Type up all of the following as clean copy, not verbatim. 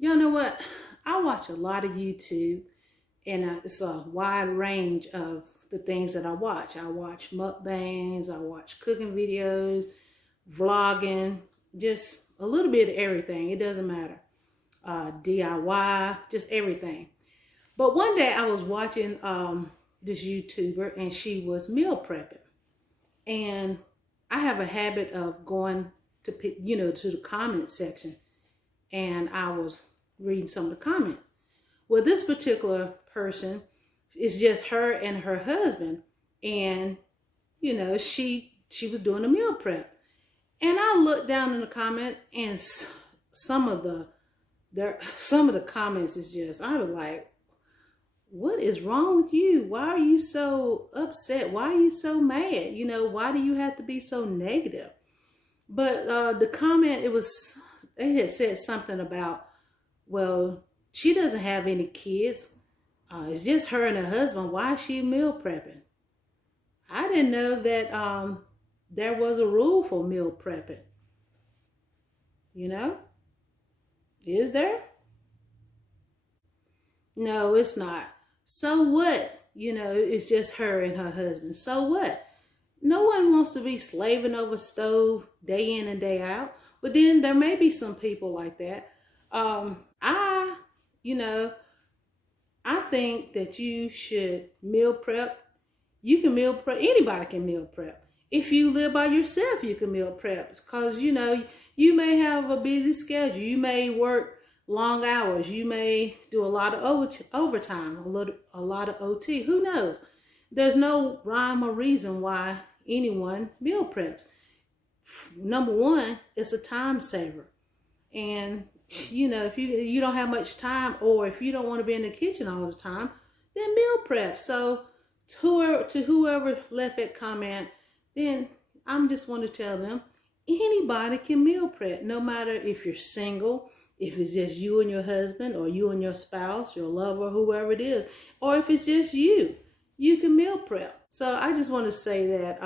Y'all know what? I watch a lot of YouTube, and it's a wide range of the things that I watch. I watch mukbangs, I watch cooking videos, vlogging, just a little bit of everything. It doesn't matter. DIY, just everything. But one day I was watching this YouTuber, and she was meal prepping. And I have a habit of going to pick, to the comment section, and I was reading some of the comments. Well, this particular person is just her and her husband, and she was doing a meal prep, and I looked down in the comments, and some of the comments is just, I was like, what is wrong with you? Why are you so upset? Why are you so mad? Why do you have to be so negative? But the comment, they had said something about, well, she doesn't have any kids. It's just her and her husband. Why is she meal prepping? I didn't know that there was a rule for meal prepping. Is there? No, it's not. So what? It's just her and her husband. So what? No one wants to be slaving over a stove day in and day out. But then there may be some people like that. I think that you should meal prep. You can meal prep. Anybody can meal prep. If you live by yourself, you can meal prep. Because, you may have a busy schedule. You may work long hours. You may do a lot of overtime, a lot of OT. Who knows? There's no rhyme or reason why anyone meal preps. Number one, it's a time saver. And, if you don't have much time, or if you don't want to be in the kitchen all the time, then meal prep. So to whoever left that comment, then I'm just want to tell them, anybody can meal prep, no matter if you're single, if it's just you and your husband, or you and your spouse, your lover, whoever it is, or if it's just you can meal prep. So I just want to say that,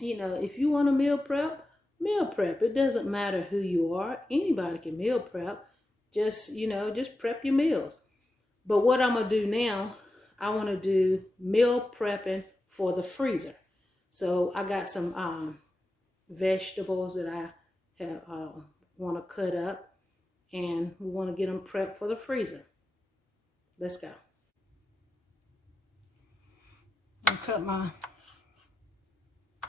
if you want to meal prep, meal prep. It doesn't matter who you are. Anybody can meal prep. Just prep your meals. But what I'm going to do now, I want to do meal prepping for the freezer. So I got some vegetables that I have want to cut up, and we want to get them prepped for the freezer. Let's go. I'll cut my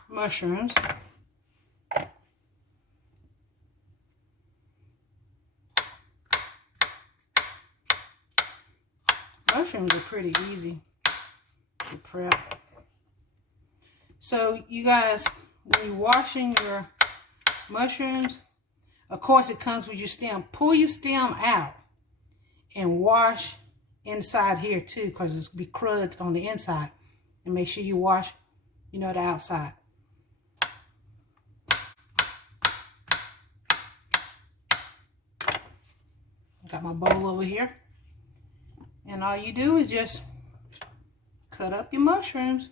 mushrooms. Mushrooms are pretty easy to prep. So you guys, when you're washing your mushrooms, of course it comes with your stem. Pull your stem out and wash inside here too, because there's be cruds on the inside. And make sure you wash, the outside. Got my bowl over here. And all you do is just cut up your mushrooms.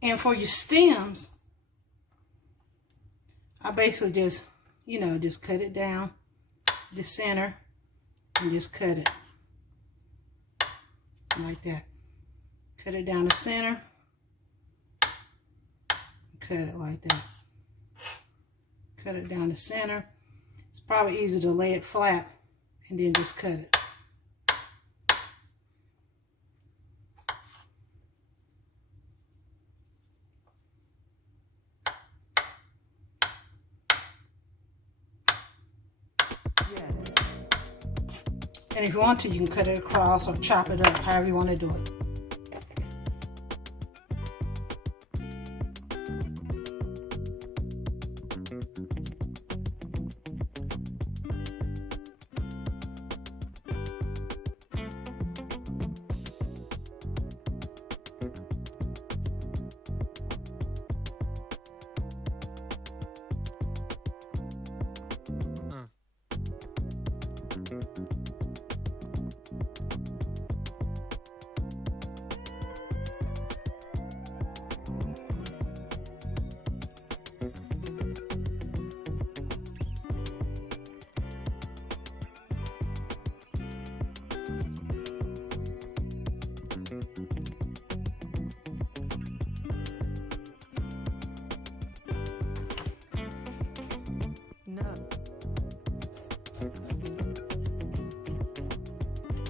And for your stems, I basically just, just cut it down the center and just cut it like that. Cut it down the center, cut it like that. Cut it down the center. It's probably easy to lay it flat and then just cut it. And if you want to, you can cut it across or chop it up, however you want to do it.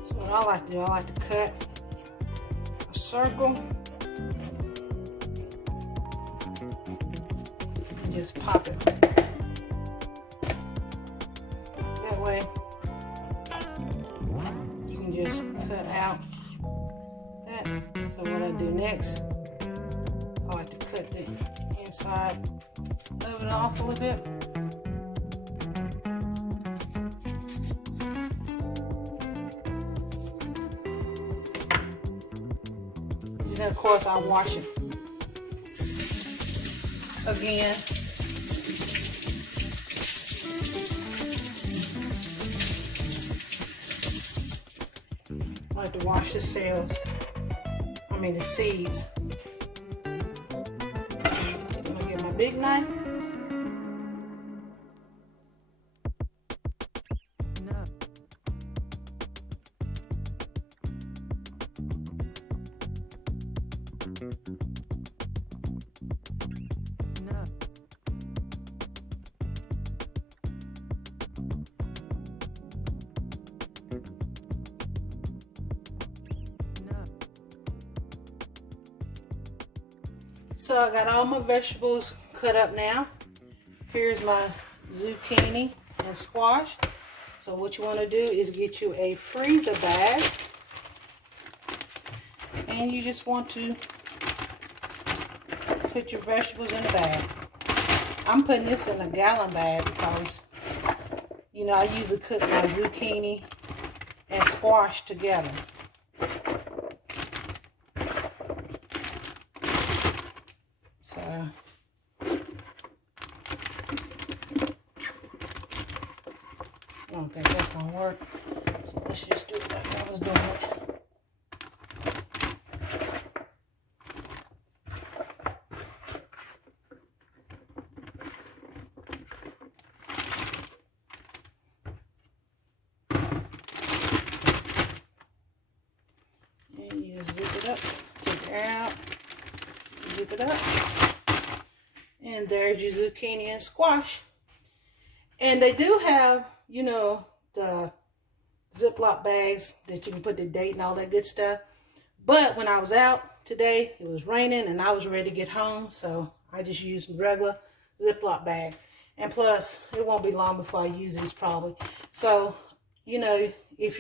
So what I like to do, I like to cut a circle and just pop it. That way you can just cut out that. So what I do next, I like to cut the inside of it off a little bit. And of course I wash it again. I like to wash the the seeds. I'm gonna get my big knife. So I got all my vegetables cut up now. Here's my zucchini and squash. So what you want to do is get you a freezer bag. And you just want to put your vegetables in the bag. I'm putting this in a gallon bag because, you know, I usually cook my zucchini and squash together. So I don't think that's gonna work. So let's just do it like I was doing it. And you zip it up, take it out, zip it up. And there's your zucchini and squash. And they do have, you know, the Ziploc bags that you can put the date and all that good stuff. But when I was out today, it was raining and I was ready to get home. So I just used regular Ziploc bag. And plus, it won't be long before I use these probably. So, you know, if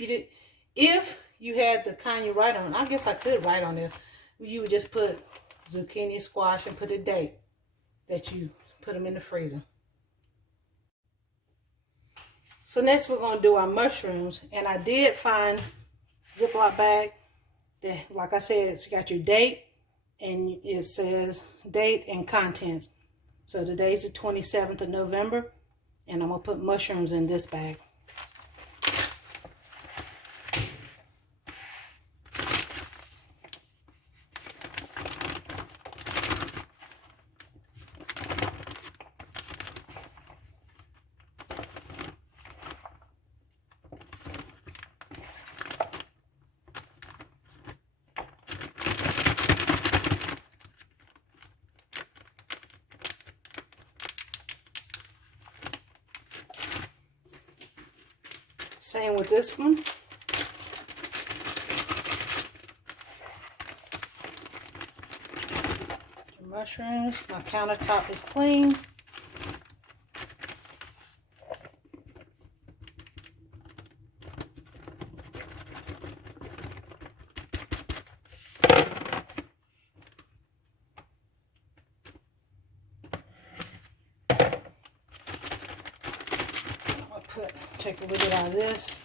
you had the kind you write on, I guess I could write on this. You would just put zucchini, squash, and put a date that you put them in the freezer. So next we're going to do our mushrooms. And I did find Ziploc bag that, like I said, it's got your date and it says date and contents. So today's the 27th of November and I'm going to put mushrooms in this bag. Same with this one. The mushrooms. My countertop is clean. Take a little bit out of this.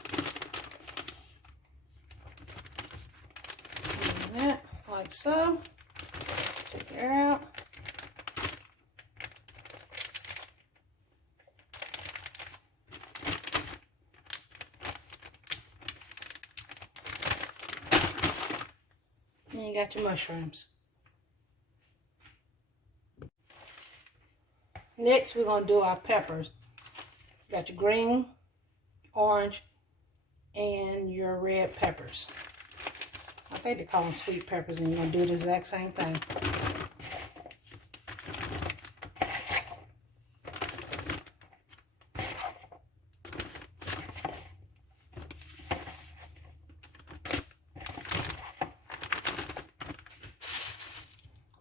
And that, like so. Take it out. And you got your mushrooms. Next, we're going to do our peppers. You got your green, orange, and your red peppers. I think they call them sweet peppers, and you're going to do the exact same thing.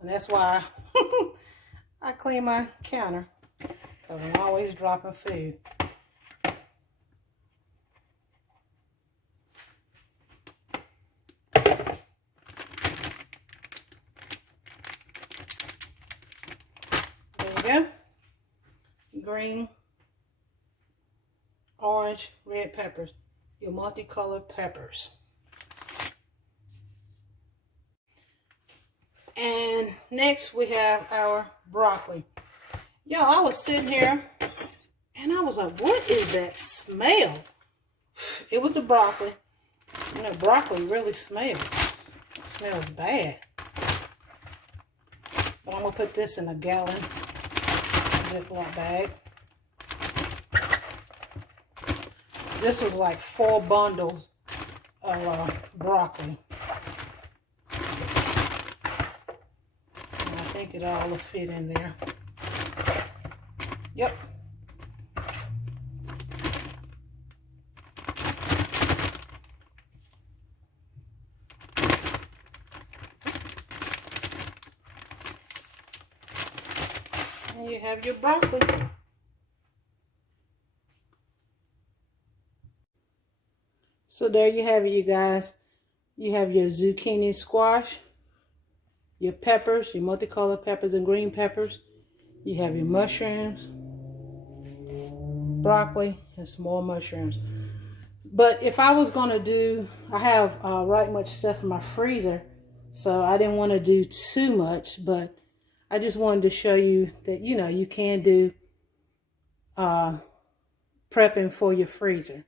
And that's why I clean my counter, because I'm always dropping food. There you go. Green, orange, red peppers. Your multicolored peppers. And next we have our broccoli. Y'all, I was sitting here and I was like, what is that smell? It was the broccoli. You know, broccoli really smells. It smells bad. But I'm going to put this in a gallon Ziploc bag. This was like 4 bundles of broccoli. And I think it all will fit in there. Yep. And you have your broccoli. So there you have it, you guys. You have your zucchini squash, your peppers, your multicolored peppers and green peppers. You have your mushrooms, broccoli, and some more mushrooms. But if I was going to do, I have right much stuff in my freezer, so I didn't want to do too much, but I just wanted to show you that, you know, you can do prepping for your freezer.